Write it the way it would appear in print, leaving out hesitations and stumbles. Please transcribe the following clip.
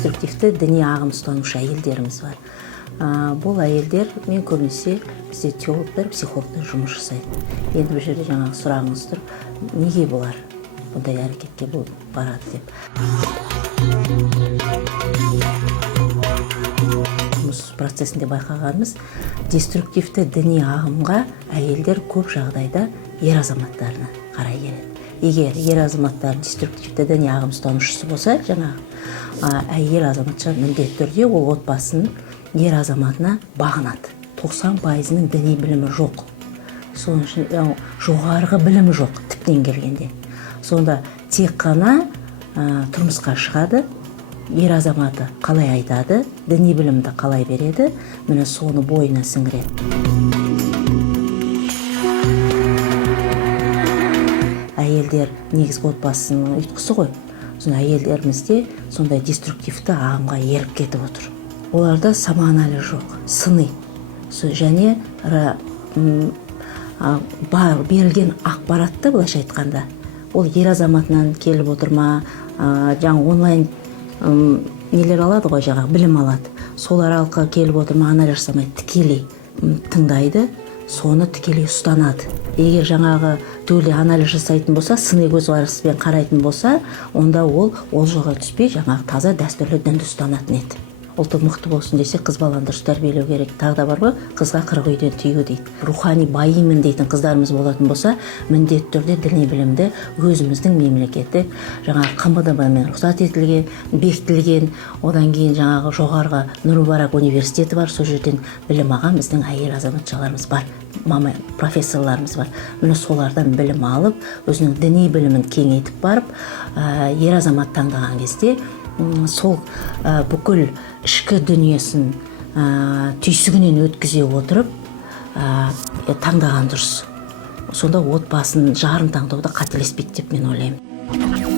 деструктивті діни ағым ұстанушы әйелдеріміз бар. Бұл әйелдер мен көбінесе бізде теологтар, психологтар жұмыс жасайды. Енді бұл жерде жаңағы сұрағыңыз тұр, неге болар бұндай әрекетке барады деп. Жұмыс процесінде байқағанымыз, деструктивті діни ағымға әйелдер көп жағдайда ер азаматтарына қарай келеді. Егер ер азаматтар деструктивті діни ағым ұстанушысы болса, әйел азаматша міндетті түрде ол отбасын ер азаматына бағынады. 90%-ның діни білімі жоқ. Соның үшін жоғарғы білімі жоқ тіптен келгенде. Сонда тек қана тұрмысқа шығады, ер азаматы қалай айтады, діни білімді қалай береді, міне соны бойына сіңіреді. Әйелдер негізгі отбасының ұйытқысы ғой. Әйелдерімізде сондай деструктивті ағымға еріп кетіп отыр. Оларда самоанализ жоқ, сыни. Және берілген ақпаратты былайша айтқанда, ол ер азаматынан келіп отырма, онлайн нелер алады ғой, білім алады. Солар арқылы келіп отырма, анализ жасамайды, тікелей тыңдайды, соны тікелей ұстанады. Егер төле анализ жасайтын болса, сыни көзқараспен қарайтын болса, онда ол жолға түспей, таза дәстүрлі дінді ұстанатын еді. Ұлты мықты болсын десе, қыз баланы дұрыс тәрбиелеу керек. Тағы да бар ғой, қызға 40 үйден тыю дейді. Рухани байымын дейтін қыздарымыз болатын болса, міндетті түрде діни білімді өзіміздің мемлекетте КМДБ-мен рұқсат етілген, бекітілген, одан кейін жоғарғы Нұр-Мүбарак университеті бар, сол жерден білім алған біздің әйел азаматшаларымыз бар, профессорларымыз бар. Міне солардан білім алып, өзінің діни білімін кеңейтіп барып, ер азамат таңдаған кезде сол бүкіл ішкі дүниесін түйсігінен өткізе отырып таңдаған дұрыс. Сонда отбасын жарын таңдауда қателеспейді деп мен ойлаймын.